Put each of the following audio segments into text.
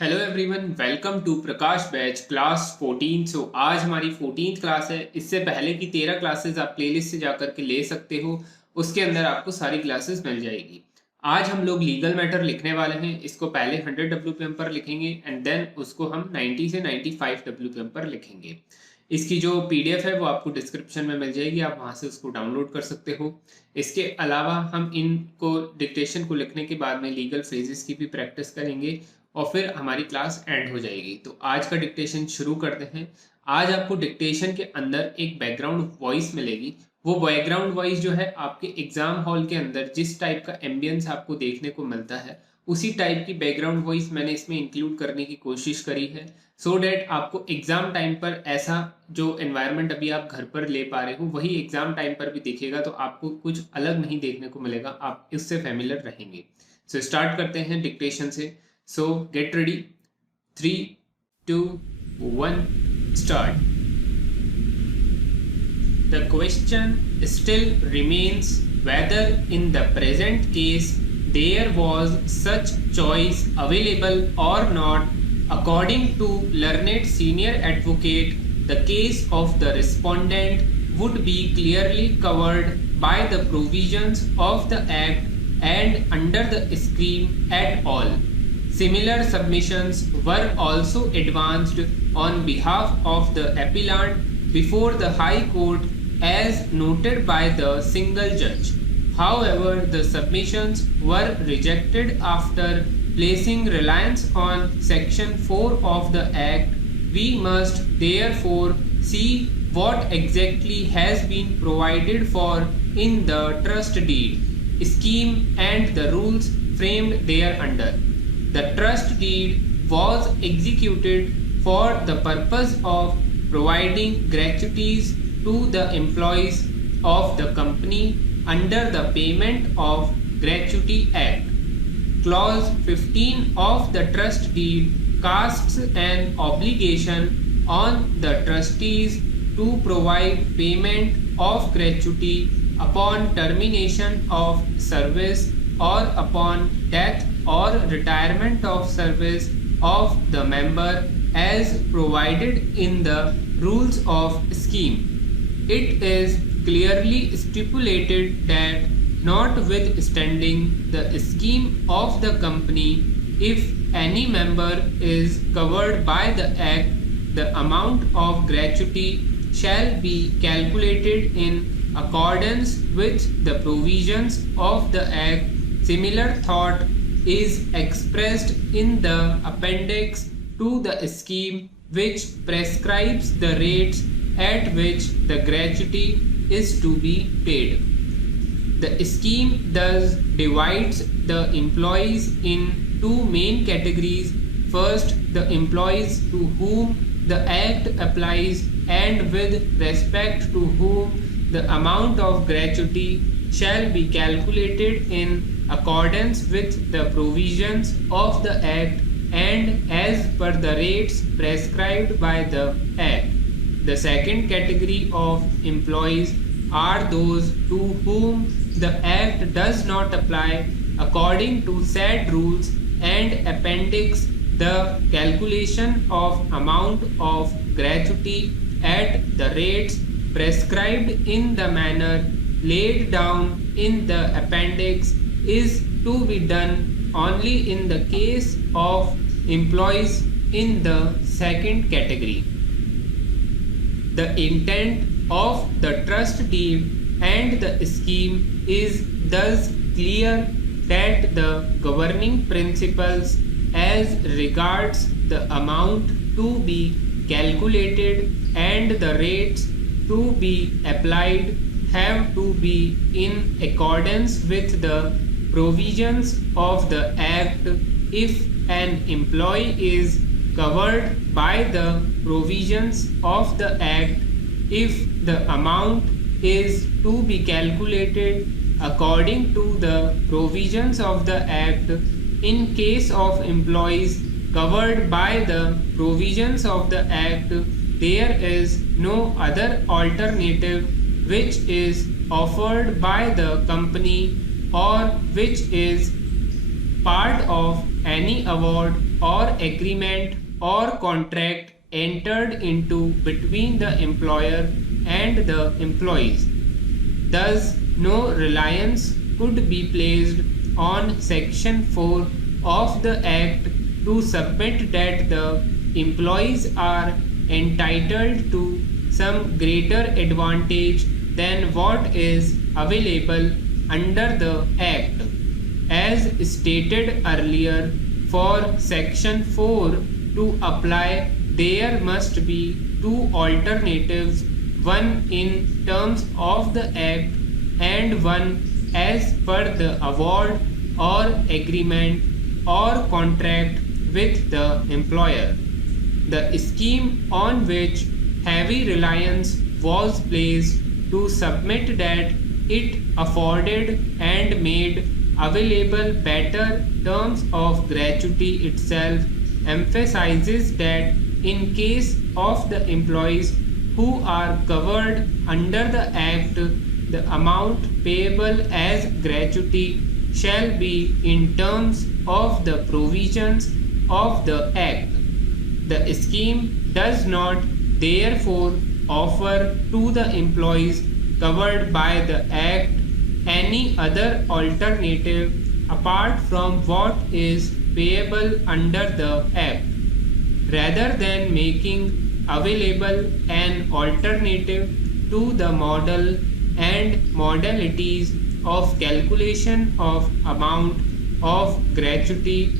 Hello everyone, welcome to Prakash batch class 14। आज हमारी 14th class है। इससे पहले की 13 क्लासेस आप प्लेलिस्ट से जाकर के ले सकते हो, उसके अंदर आपको सारी क्लासेस मिल जाएगी। आज हम लोग लीगल मैटर लिखने वाले हैं। इसको पहले 100 WPM पर लिखेंगे एंड देन उसको हम 90 से 95 WPM पर लिखेंगे। इसकी जो PDF है वो आपको डिस्क्रिप्शन में मिल जाएगी, आप वहाँ से उसको डाउनलोड कर सकते हो। इसके अलावा हम इनको डिक्टेशन को लिखने के बाद में लीगल फ्रेजेस की भी प्रैक्टिस करेंगे और फिर हमारी क्लास एंड हो जाएगी। तो आज का डिक्टेशन शुरू करते हैं। आज आपको डिक्टेशन के अंदर एक बैकग्राउंड वॉइस मिलेगी। वो बैकग्राउंड वॉइस जो है आपके एग्जाम हॉल के अंदर जिस टाइप का एम्बियंस आपको देखने को मिलता है उसी टाइप की बैकग्राउंड वॉइस मैंने इसमें इंक्लूड करने की कोशिश करी है, सो डैट आपको एग्जाम टाइम पर ऐसा जो एनवायरनमेंट अभी आप घर पर ले पा रहे हो वही एग्जाम टाइम पर भी दिखेगा, तो आपको कुछ अलग नहीं देखने को मिलेगा, आप इससे फैमिलियर रहेंगे। सो स्टार्ट करते हैं डिक्टेशन से। So get ready. 3, 2, 1, start. The question still remains whether in the present case there was such choice available or not. According to learned senior advocate, the case of the respondent would be clearly covered by the provisions of the Act and under the scheme at all. Similar submissions were also advanced on behalf of the appellant before the High Court as noted by the single judge. However, the submissions were rejected after placing reliance on Section 4 of the Act. We must therefore see what exactly has been provided for in the trust deed, scheme and the rules framed thereunder. The trust deed was executed for the purpose of providing gratuities to the employees of the company under the Payment of Gratuity Act. Clause 15 of the trust deed casts an obligation on the trustees to provide payment of gratuity upon termination of service or upon death or retirement of service of the member as provided in the rules of scheme. It is clearly stipulated that notwithstanding the scheme of the company, if any member is covered by the Act, the amount of gratuity shall be calculated in accordance with the provisions of the Act. Similar thought is expressed in the appendix to the scheme, which prescribes the rates at which the gratuity is to be paid. The scheme thus divides the employees in two main categories. First, the employees to whom the Act applies and with respect to whom the amount of gratuity shall be calculated in accordance with the provisions of the Act and as per the rates prescribed by the Act. The second category of employees are those to whom the Act does not apply. According to said rules and appendix, the calculation of amount of gratuity at the rates prescribed in the manner laid down in the appendix is to be done only in the case of employees in the second category. The intent of the trust deed and the scheme is thus clear that the governing principles as regards the amount to be calculated and the rates to be applied have to be in accordance with the provisions of the Act. If an employee is covered by the provisions of the Act, if the amount is to be calculated according to the provisions of the Act, in case of employees covered by the provisions of the Act, there is no other alternative which is offered by the company or which is part of any award or agreement or contract entered into between the employer and the employees. Thus, no reliance could be placed on Section 4 of the Act to submit that the employees are entitled to some greater advantage than what is available under the Act. As stated earlier, for Section 4 to apply, there must be two alternatives, one in terms of the Act and one as per the award or agreement or contract with the employer. The scheme on which heavy reliance was placed to submit that it afforded and made available better terms of gratuity itself emphasizes that in case of the employees who are covered under the Act, the amount payable as gratuity shall be in terms of the provisions of the Act. The scheme does not therefore offer to the employees covered by the Act any other alternative apart from what is payable under the Act. Rather than making available an alternative to the model and modalities of calculation of amount of gratuity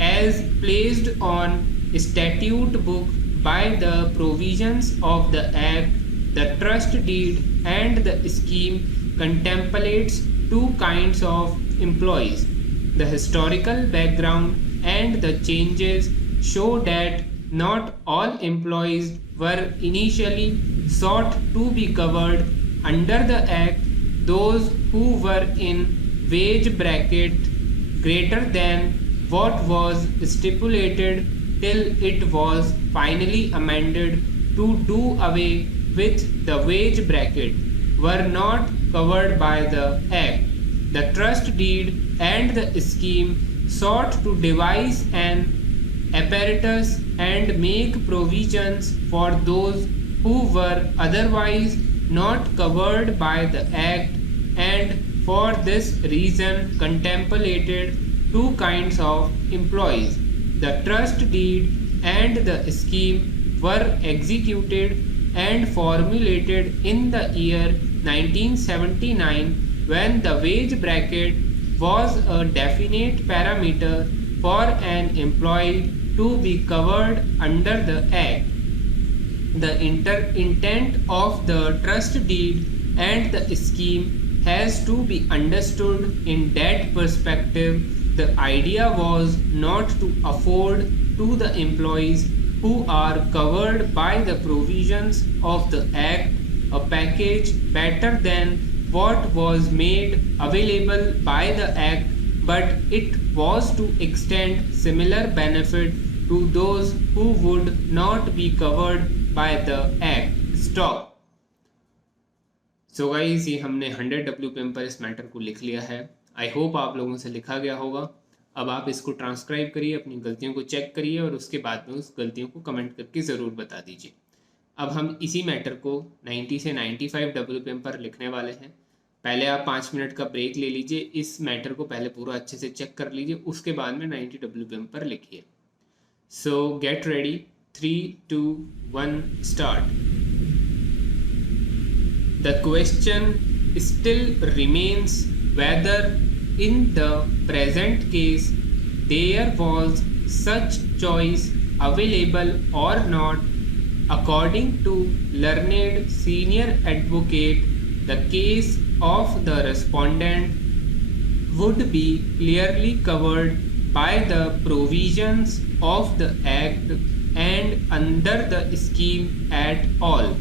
as placed on statute book by the provisions of the Act, the trust deed and the scheme contemplates two kinds of employees. The historical background and the changes show that not all employees were initially sought to be covered under the Act. Those who were in wage bracket greater than what was stipulated till it was finally amended to do away with the wage bracket were not covered by the Act. The trust deed and the scheme sought to devise an apparatus and make provisions for those who were otherwise not covered by the Act, and for this reason contemplated two kinds of employees. The trust deed and the scheme were executed and formulated in the year 1979 when the wage bracket was a definite parameter for an employee to be covered under the Act. The intent of the trust deed and the scheme has to be understood in that perspective. The idea was not to afford to the employees who are covered by the provisions of the Act a package better than what was made available by the Act, but it was to extend similar benefit to those who would not be covered by the Act. Stop. So guys, ये हमने 100 WPM पर इस matter को लिख लिया है. I hope आप लोगों से लिखा गया होगा. अब आप इसको ट्रांसक्राइब करिए, अपनी गलतियों को चेक करिए और उसके बाद में उस गलतियों को कमेंट करके ज़रूर बता दीजिए. अब हम इसी मैटर को 90 से 95 WPM पर लिखने वाले हैं. पहले आप 5 मिनट का ब्रेक ले लीजिए, इस मैटर को पहले पूरा अच्छे से चेक कर लीजिए, उसके बाद में 90 WPM पर लिखिए. सो gate ready. 3, 2, 1 start. The question still remains whether in the present case there was such choice available or not. According to learned senior advocate, the case of the respondent would be clearly covered by the provisions of the Act and under the scheme at all.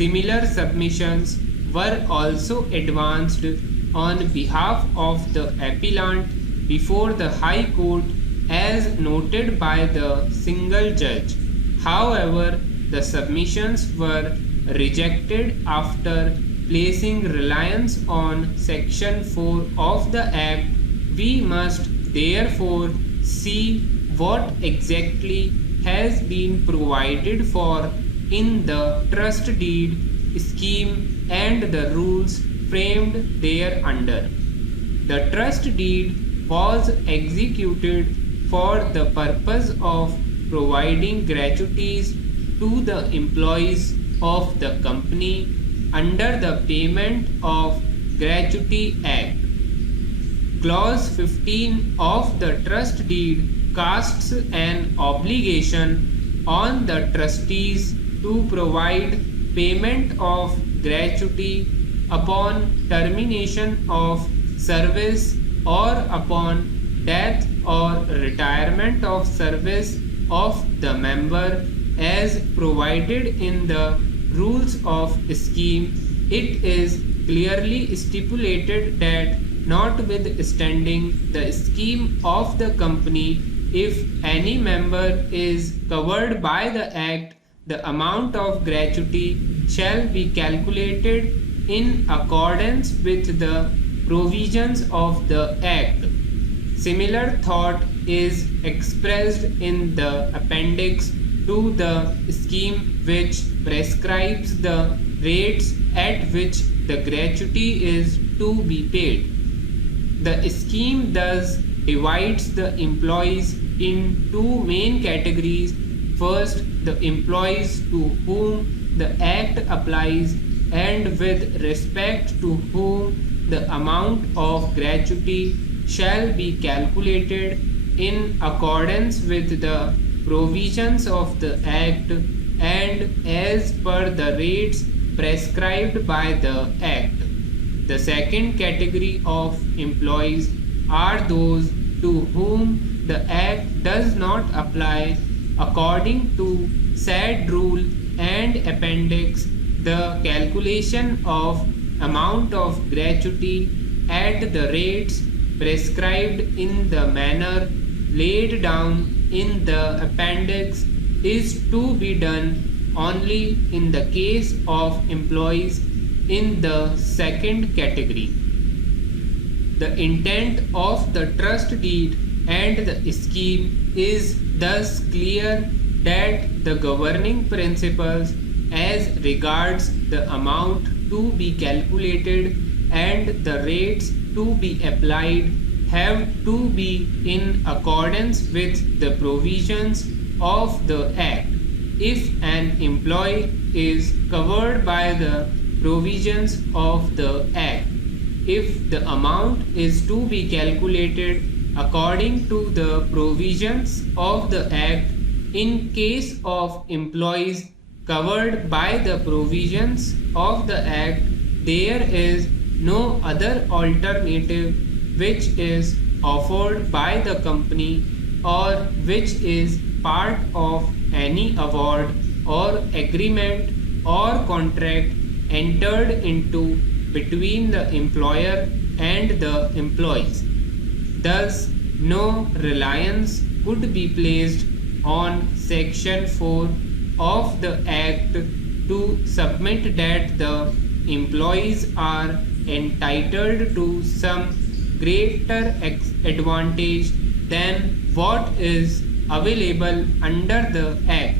Similar submissions were also advanced on behalf of the appellant before the High Court as noted by the single judge. However, the submissions were rejected after placing reliance on Section 4 of the Act. We must therefore see what exactly has been provided for in the trust deed scheme and the rules framed thereunder. The trust deed was executed for the purpose of providing gratuities to the employees of the company under the Payment of Gratuity Act. Clause 15 of the trust deed casts an obligation on the trustees to provide payment of gratuity upon termination of service or upon death or retirement of service of the member as provided in the rules of scheme. It is clearly stipulated that notwithstanding the scheme of the company, if any member is covered by the act, the amount of gratuity shall be calculated in accordance with the provisions of the act. Similar thought is expressed in the appendix to the scheme, which prescribes the rates at which the gratuity is to be paid. The scheme thus divides the employees in two main categories. First, the employees to whom the act applies and with respect to whom the amount of gratuity shall be calculated in accordance with the provisions of the act and as per the rates prescribed by the act. The second category of employees are those to whom the act does not apply. According to said rule and appendix, the calculation of amount of gratuity at the rates prescribed in the manner laid down in the appendix is to be done only in the case of employees in the second category. The intent of the trust deed and the scheme is thus clear that the governing principles as regards the amount to be calculated and the rates to be applied have to be in accordance with the provisions of the act. If an employee is covered by the provisions of the act, if the amount is to be calculated according to the provisions of the act, in case of employees covered by the provisions of the act, there is no other alternative which is offered by the company or which is part of any award or agreement or contract entered into between the employer and the employees. Thus, no reliance could be placed on Section 4 of the Act to submit that the employees are entitled to some greater advantage than what is available under the Act.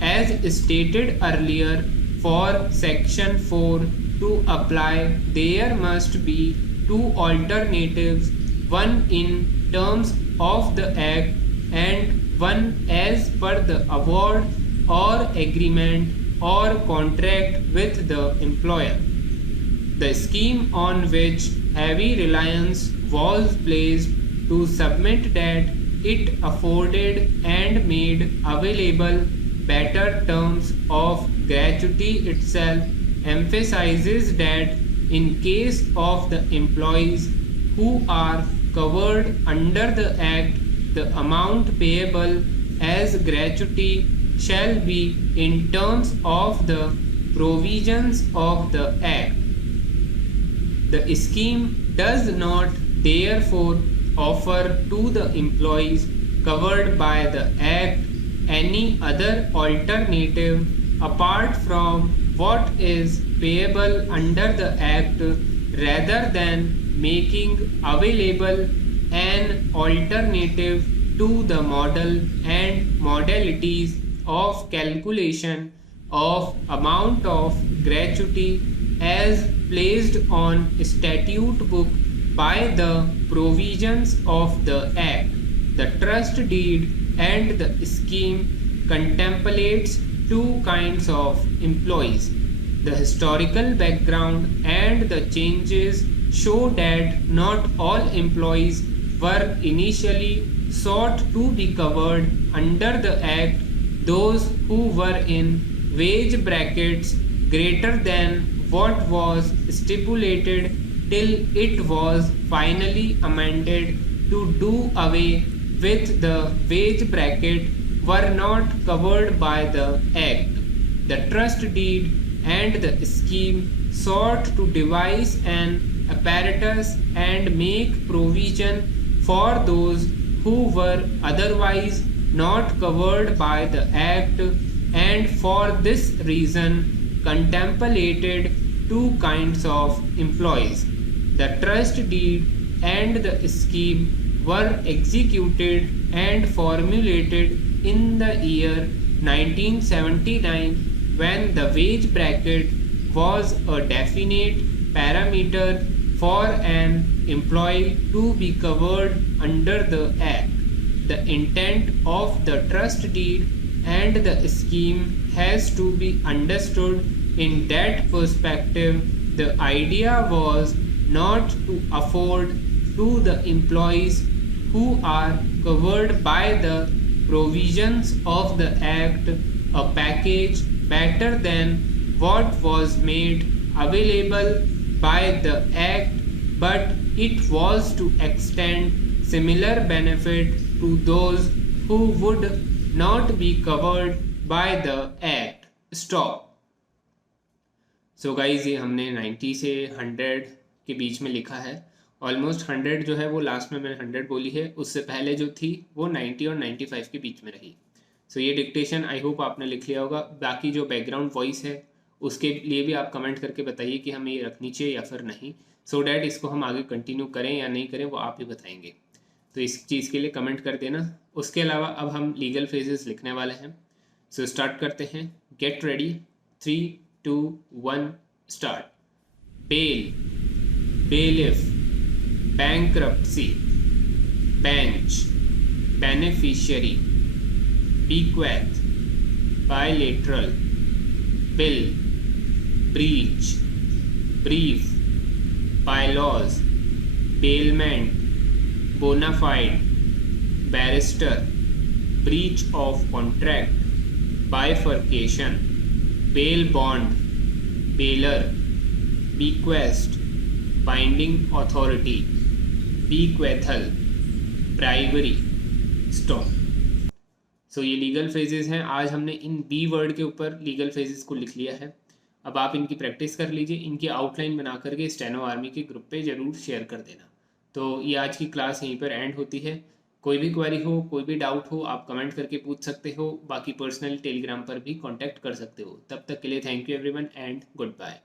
As stated earlier, for Section 4 to apply, there must be two alternatives, one in terms of the Act and one as per the award or agreement or contract with the employer. The scheme on which heavy reliance was placed to submit that it afforded and made available better terms of gratuity itself emphasizes that in case of the employees who are covered under the Act, the amount payable as gratuity shall be in terms of the provisions of the Act. The scheme does not therefore offer to the employees covered by the Act any other alternative apart from what is payable under the Act, rather than making available an alternative to the model and modalities of calculation of amount of gratuity as placed on statute book by the provisions of the Act. The trust deed and the scheme contemplates two kinds of employees. The historical background and the changes show that not all employees were initially sought to be covered under the Act. Those who were in wage brackets greater than what was stipulated till it was finally amended to do away with the wage bracket were not covered by the Act. The trust deed and the scheme sought to devise an apparatus and make provision for those who were otherwise not covered by the Act, and for this reason contemplated two kinds of employees. The trust deed and the scheme were executed and formulated in the year 1979 when the wage bracket was a definite parameter for an employee to be covered under the Act. The intent of the trust deed and the scheme has to be understood in that perspective. The idea was not to afford to the employees who are covered by the provisions of the Act a package better than what was made available by the Act, but it was to extend similar benefit to those who would not be covered by the Act. Stop. So guys ये हमने 90 से 100 के बीच में लिखा है. Almost 100 जो है वो लास्ट में मैंने 100 बोली है, उससे पहले जो थी वो 90 और 95 के बीच में रही. सो ये डिक्टेशन आई होप आपने लिख लिया होगा. बाकी जो बैकग्राउंड वॉइस है उसके लिए भी आप कमेंट करके बताइए कि हमें ये रखनी चाहिए या फिर नहीं, सो डैट इसको हम आगे कंटिन्यू करें या नहीं करें वो आप ही बताएंगे. तो इस चीज़ के लिए कमेंट कर देना. उसके अलावा अब हम लीगल फेजेस लिखने वाले हैं. सो स्टार्ट करते हैं. Get ready. 3, 2, 1 start. Bell, bailiff, bankruptcy, bench, beneficiary, bequeath, bilateral, bill, breach, brief, bylaws, bailment, bona fide, barrister, breach of contract, bifurcation, bail bond, bailer, bequest, binding authority, bequeathal, bribery, stop. So ये legal phases हैं. आज हमने in B word के ऊपर legal phases को लिख लिया है. अब आप इनकी प्रैक्टिस कर लीजिए. इनकी आउटलाइन बना करके स्टेनो आर्मी के ग्रुप पे ज़रूर शेयर कर देना. तो ये आज की क्लास यहीं पर एंड होती है. कोई भी क्वेरी हो, कोई भी डाउट हो, आप कमेंट करके पूछ सकते हो. बाकी पर्सनल टेलीग्राम पर भी कॉन्टैक्ट कर सकते हो. तब तक के लिए thank you everyone and good bye.